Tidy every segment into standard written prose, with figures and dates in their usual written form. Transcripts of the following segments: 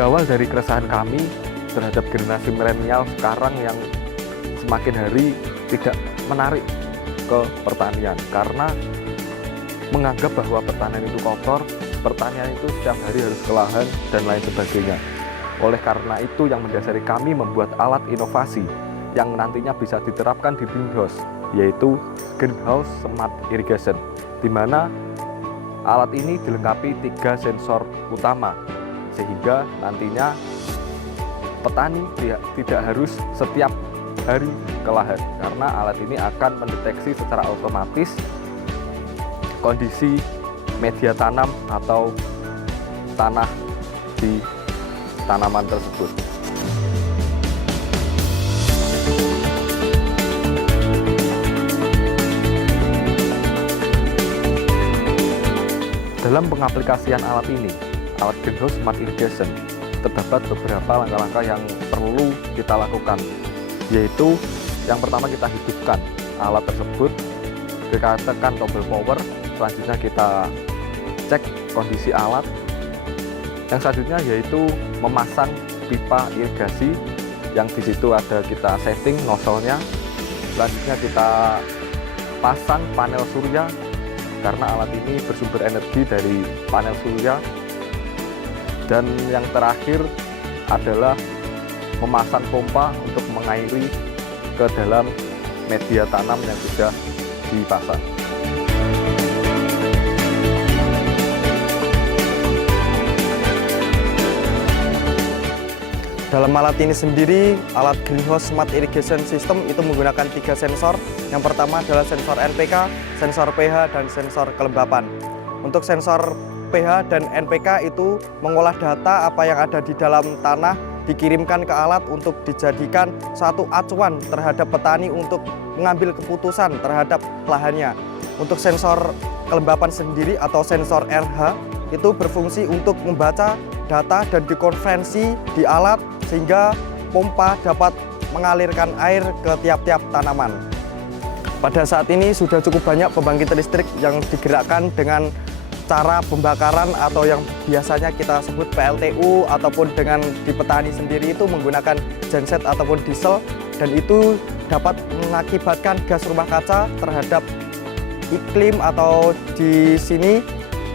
Berawal dari keresahan kami terhadap generasi milenial sekarang yang semakin hari tidak menarik ke pertanian karena menganggap bahwa pertanian itu kotor, pertanian itu setiap hari harus ke lahan dan lain sebagainya. Oleh karena itu yang mendasari kami membuat alat inovasi yang nantinya bisa diterapkan di greenhouse, yaitu Greenhouse Smart Irrigation, di mana alat ini dilengkapi 3 sensor utama, sehingga nantinya petani tidak harus setiap hari ke lahan, karena alat ini akan mendeteksi secara otomatis kondisi media tanam atau tanah di tanaman tersebut. Dalam pengaplikasian alat ini, alat Greenhouse Smart Irrigation, terdapat beberapa langkah-langkah yang perlu kita lakukan, yaitu yang pertama kita hidupkan alat tersebut, kita tekan tombol power, selanjutnya kita cek kondisi alat. Yang selanjutnya yaitu memasang pipa irigasi yang di situ ada kita setting nozzle-nya. Selanjutnya kita pasang panel surya karena alat ini bersumber energi dari panel surya. Dan yang terakhir adalah memasang pompa untuk mengairi ke dalam media tanam yang sudah dipasang. Dalam alat ini sendiri, alat Greenhouse Smart Irrigation System itu menggunakan 3 sensor. Yang pertama adalah sensor NPK, sensor pH, dan sensor kelembapan. Untuk sensor pH dan NPK itu mengolah data apa yang ada di dalam tanah, dikirimkan ke alat untuk dijadikan satu acuan terhadap petani untuk mengambil keputusan terhadap lahannya. Untuk sensor kelembapan sendiri atau sensor RH itu berfungsi untuk membaca data dan dikonversi di alat sehingga pompa dapat mengalirkan air ke tiap-tiap tanaman. Pada saat ini sudah cukup banyak pembangkit listrik yang digerakkan dengan cara pembakaran atau yang biasanya kita sebut PLTU, ataupun dengan di petani sendiri itu menggunakan genset ataupun diesel, dan itu dapat mengakibatkan gas rumah kaca terhadap iklim atau di sini,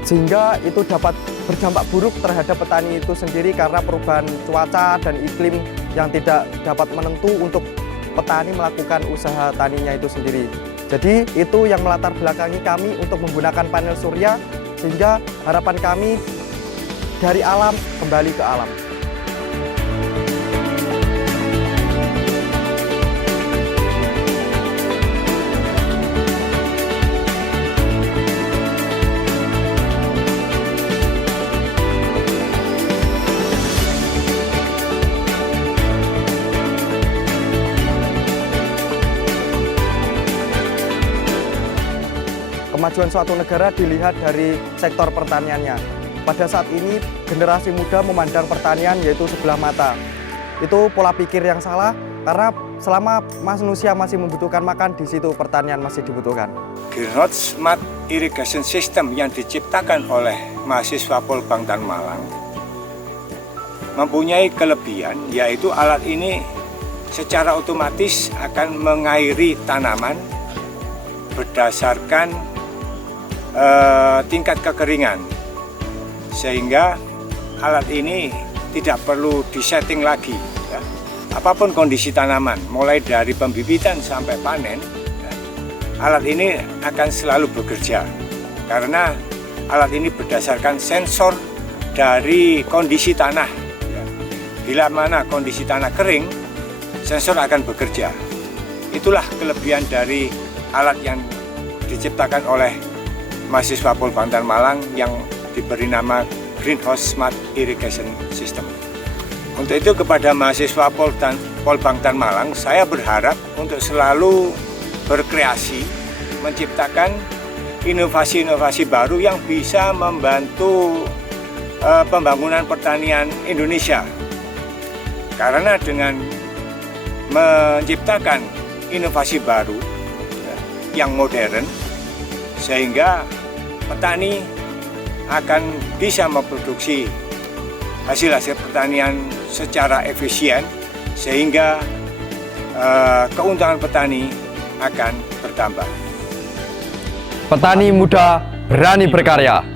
sehingga itu dapat berdampak buruk terhadap petani itu sendiri karena perubahan cuaca dan iklim yang tidak dapat menentu untuk petani melakukan usaha taninya itu sendiri. Jadi itu yang melatar belakangi kami untuk menggunakan panel surya, sehingga harapan kami dari alam kembali ke alam. Kemajuan suatu negara dilihat dari sektor pertaniannya. Pada saat ini generasi muda memandang pertanian yaitu sebelah mata. Itu pola pikir yang salah karena selama manusia masih membutuhkan makan, di situ pertanian masih dibutuhkan. Greenhouse Smart Irrigation System yang diciptakan oleh mahasiswa Polbangtan Malang mempunyai kelebihan, yaitu alat ini secara otomatis akan mengairi tanaman berdasarkan tingkat kekeringan, sehingga alat ini tidak perlu disetting lagi ya. Apapun kondisi tanaman, mulai dari pembibitan sampai panen ya, alat ini akan selalu bekerja karena alat ini berdasarkan sensor dari kondisi tanah ya. Bila mana kondisi tanah kering, sensor akan bekerja. Itulah kelebihan dari alat yang diciptakan oleh mahasiswa Polbangtan Malang yang diberi nama Greenhouse Smart Irrigation System. Untuk itu kepada mahasiswa Polbangtan Malang, saya berharap untuk selalu berkreasi, menciptakan inovasi-inovasi baru yang bisa membantu pembangunan pertanian Indonesia. Karena dengan menciptakan inovasi baru yang modern, sehingga petani akan bisa memproduksi hasil-hasil pertanian secara efisien sehingga keuntungan petani akan bertambah. Petani muda berani berkarya.